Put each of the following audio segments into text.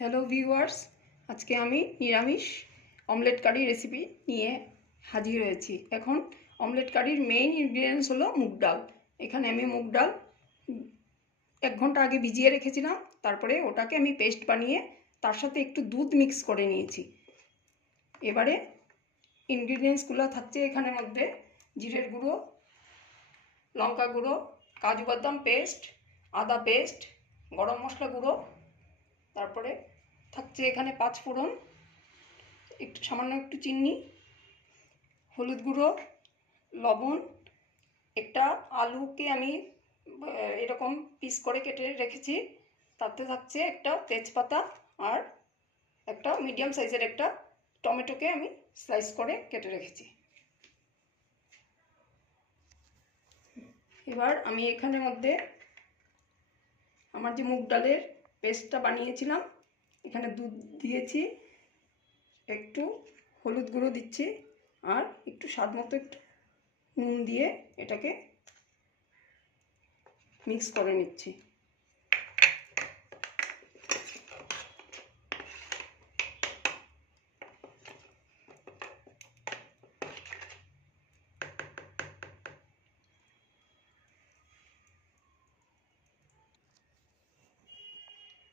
Hello viewers, আজকে আমি নিরামিষ অমলেট কারি রেসিপি নিয়ে হাজির হয়েছি। এখন অমলেট কারির মেইন ইনগ্রিডিয়েন্টস হলো মুগ ডাল। এখানে আমি মুগ ডাল 1 ঘন্টা আগে ভিজিয়ে রেখেছিলাম, তারপরে ওটাকে আমি পেস্ট বানিয়ে তার সাথে একটু দুধ মিক্স করে নিয়েছি। এবারে ইনগ্রিডিয়েন্টসগুলো থাকছে এখানের মধ্যে: জিরের গুঁড়ো, লঙ্কা গুঁড়ো, কাজু বাদাম পেস্ট, আদা পেস্ট, গরম মশলা গুঁড়ো, তারপরে থাকছে এখানে 5 ফোড়ন, একটু সামান্য একটু চিনি, হলুদ গুঁড়ো, লবণ, একটা আলুকে আমি এরকম পিস করে কেটে রেখেছি, তাতে থাকছে একটা তেজপাতা, আর একটা মিডিয়াম সাইজের একটা টমেটোকে আমি স্লাইস করে কেটে রেখেছি। এবার আমি এখানের মধ্যে আমার যে মুগ ডালের পেস্টটা বানিয়েছিলাম, এখানে দুধ দিয়েছি, একটু হলুদ গুঁড়ো দিচ্ছি, আর একটু স্বাদ মতো একটু নুন দিয়ে এটাকে মিক্স করে নিচ্ছি।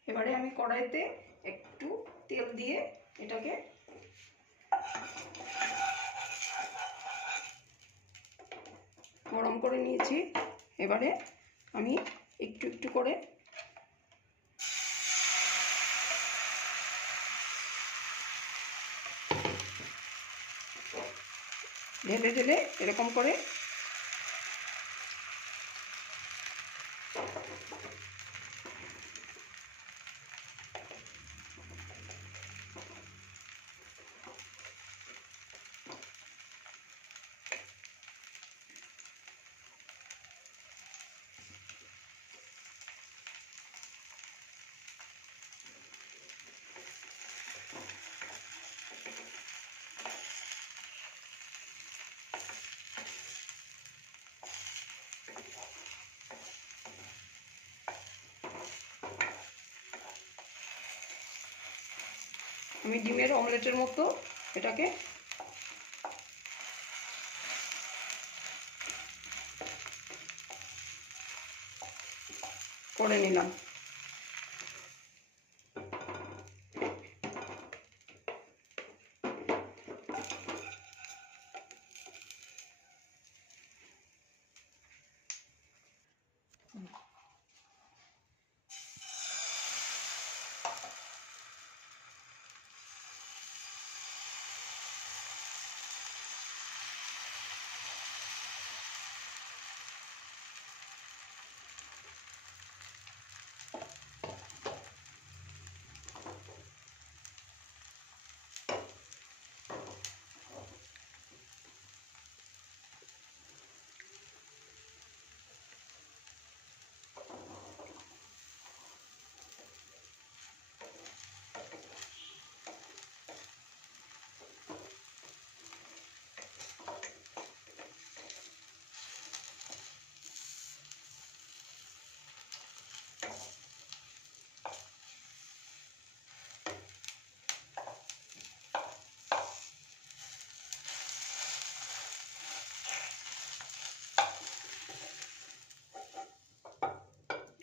এবারে আমি কড়াইতে একটু তেল দিয়ে এটাকে গরম করে নিয়েছি। এবারে আমি একটু একটু করে ঢেলে ঢেলে এরকম করে আমি ডিমের অমলেটের মতো এটাকে করে নিলাম।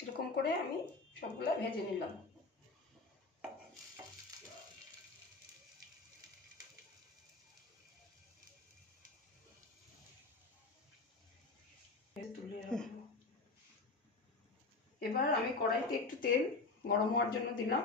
এরকম করে আমি সবগুলা ভেজে নিলাম। এবার আমি কড়াইতে একটু তেল গরম হওয়ার জন্য দিলাম।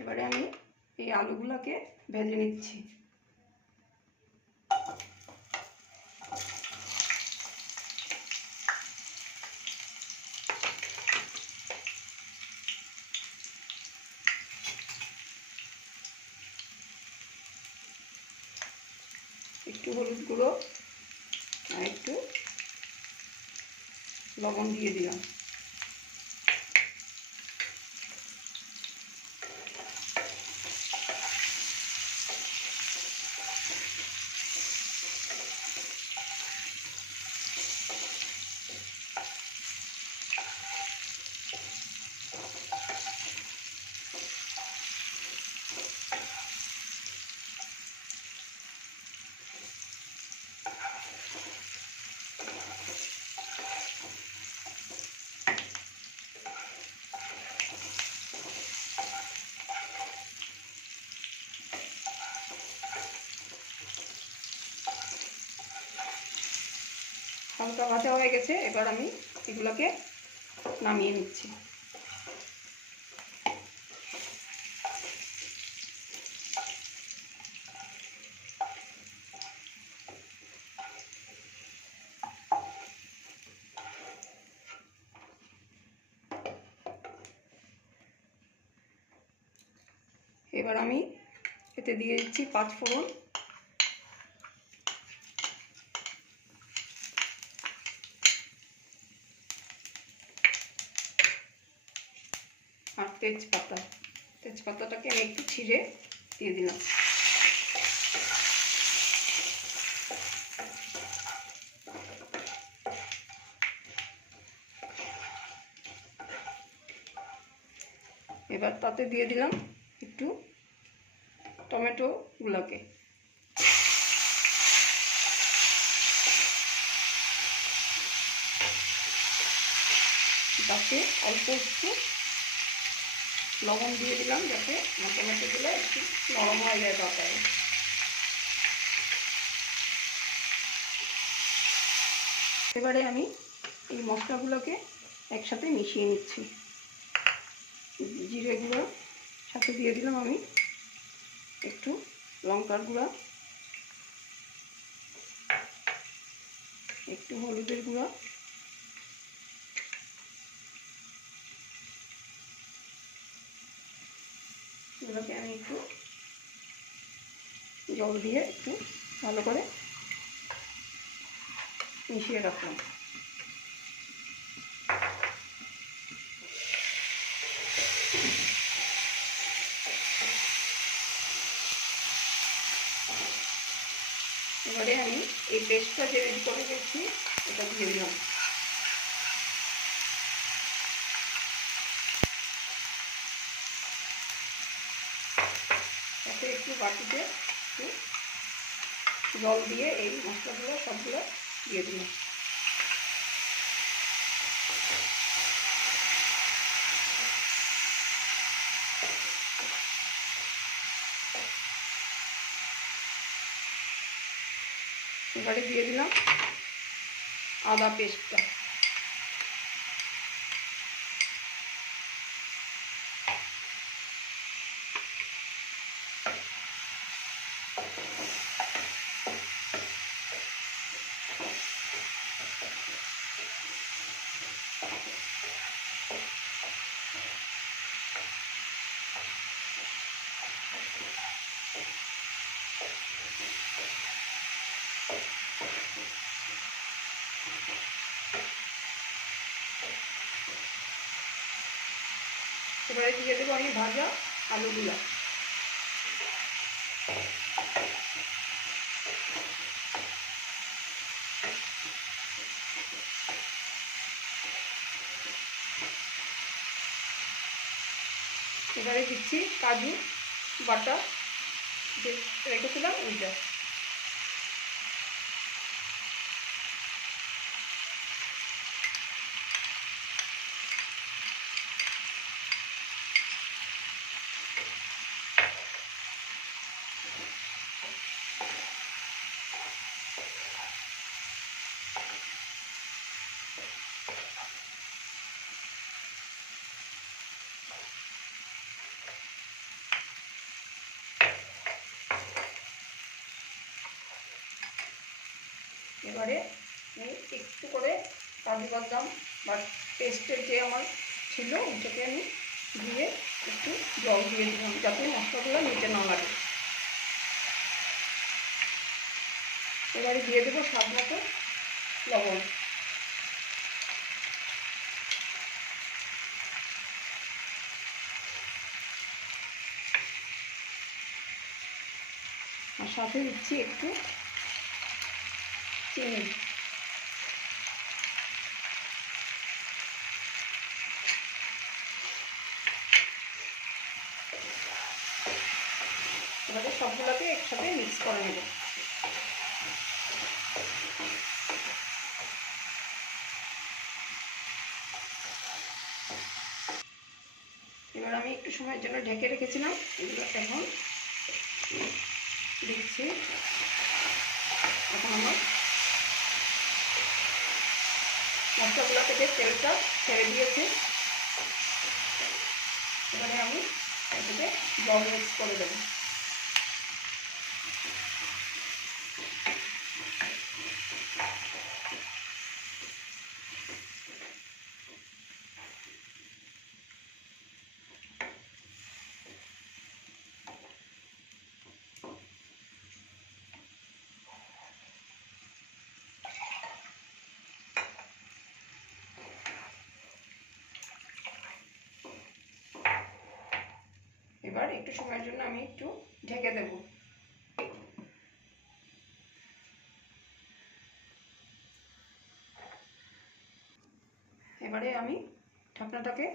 এবারে আমি এই আলুগুলোকে ভেজে নিচ্ছি। একটু হলুদ গুঁড়ো আর একটু লবণ দিয়ে দিলাম। হালকা ভাজা হয়ে গেছে, এবার আমি এগুলোকে নামিয়ে নিচ্ছি। এবার আমি এতে দিয়ে দিচ্ছি 5 ফোড়ন, আর তেজপাতাটাকে আমি একটু ছিঁড়ে দিয়ে দিলাম। এবার তাতে দিয়ে দিলাম একটু টমেটোগুলোকে, তাতে অল্প একটু লবণ দিয়ে দিলাম যাতে টমেটোগুলো একটু নরম হয়ে যায় তরকারি। এবারে আমি এই মশলাগুলোকে একসাথে মিশিয়ে নিচ্ছি। জিরে গুঁড়ো সাথে দিয়ে দিলাম আমি একটু লঙ্কার গুঁড়া, একটু হলুদের গুঁড়া, এগুলোকে আমি একটু জল দিয়ে একটু ভালো করে মিশিয়ে রাখলাম। এবারে আমি এই পেস্টটা যে রেডি করে রেখেছি এটা দিয়ে দিলাম। তাতে একটু বাটিতে একটু জল দিয়ে এই মশলাগুলো সবগুলো দিয়ে দিলাম। এবারে দিয়ে দিলাম আদা পেস্টটা, এবারে দিয়ে দেবো আমি ভাজা আলুগুলো। এবারে দিচ্ছি কাজু বাটা যে রেখেছিলাম ওইটা, এবারে আমি একটু করে কাজু বাদাম বা পেস্টের যে আমার ছিল ওইটাকে আমি দিয়ে একটু জল দিয়ে দিলাম যাতে মশলাগুলো নিচে না লাগে। এবারে দিয়ে দেবো স্বাদ মতো লবণ, আর সাথে দিচ্ছি একটু চিনি। এবারে সবগুলোকে একসাথে মিক্স করে নেব। এবার আমি একটু সময়ের জন্য ঢেকে রেখেছিলাম, এগুলো এখন দিচ্ছি। এখন আমার মশলাগুলো থেকে তেলটা ছেড়ে দিয়েছে। এবারে আমি এটাতে জল মিক্স করে দেবো। এবার একটু সময়ের জন্য আমি একটু ঢেকে দেব। এবারে আমি ঢাকনাটাকে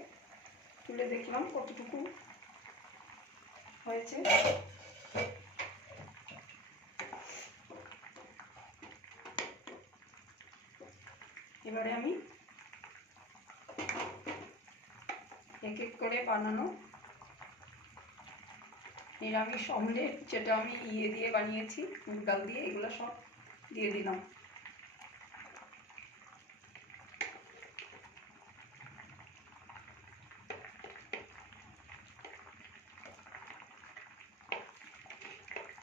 তুলে দেখলাম কতটুকু হয়েছে। এবারে আমি এক এক করে বানানো নিরামিষ অমলেট, যেটা আমি দিয়ে বানিয়েছি, মুগ ডাল দিয়ে, এগুলো সব দিয়ে দিলাম।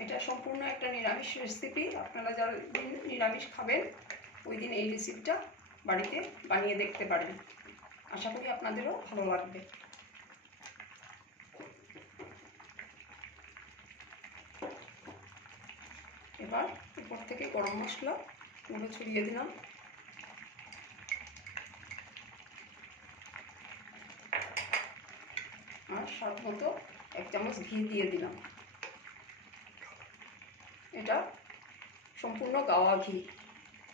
এটা সম্পূর্ণ একটা নিরামিষ রেসিপি। আপনারা যারা দিন নিরামিষ খাবেন ওই দিন এই রেসিপিটা বাড়িতে বানিয়ে দেখতে পারেন। আশা করি আপনাদেরও ভালো লাগবে। এবার উপর থেকে গরম মশলা গুঁড়ো ছড়িয়ে দিলাম। আর স্বাদ মতো 1 চামচ ঘি দিয়ে দিলাম। এটা সম্পূর্ণ গাওয়া ঘি,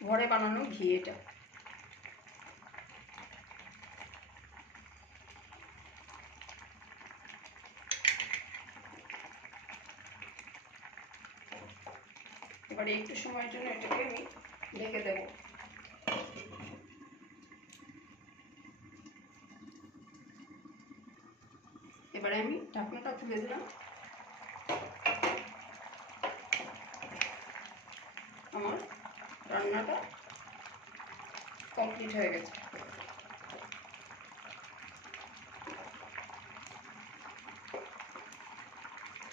ঘরে বানানো ঘি এটা। এবারে একটু সময়ের জন্য এটাকে আমি ঢেকে দেব। এবারে আমি ঢাকনাটা খুলে দিলাম। আমার রান্নাটা কমপ্লিট হয়ে গেছে।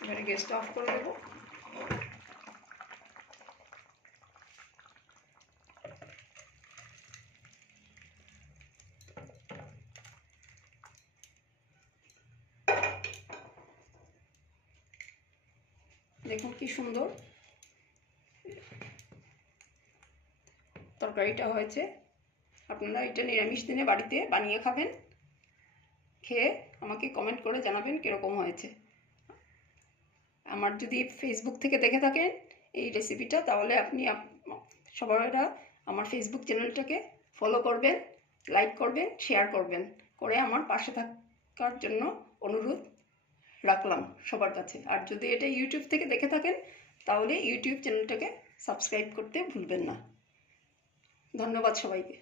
এবারে গ্যাসটা অফ করে দেব। দেখুন কি সুন্দর তরকারিটা হয়েছে। আপনারা এটা নিরামিষ দিনে বাড়িতে বানিয়ে খাবেন, খেয়ে আমাকে কমেন্ট করে জানাবেন কীরকম হয়েছে। আমার যদি ফেসবুক থেকে দেখে থাকেন এই রেসিপিটা, তাহলে আপনি সবাইরা আমার ফেসবুক চ্যানেলটাকে ফলো করবেন, লাইক করবেন, শেয়ার করবেন, করে আমার পাশে থাকার জন্য অনুরোধ রাখলাম সবার কাছে। আর যদি এটা ইউটিউব থেকে দেখে থাকেন তাহলে ইউটিউব চ্যানেলটাকে সাবস্ক্রাইব করতে ভুলবেন না। ধন্যবাদ সবাইকে।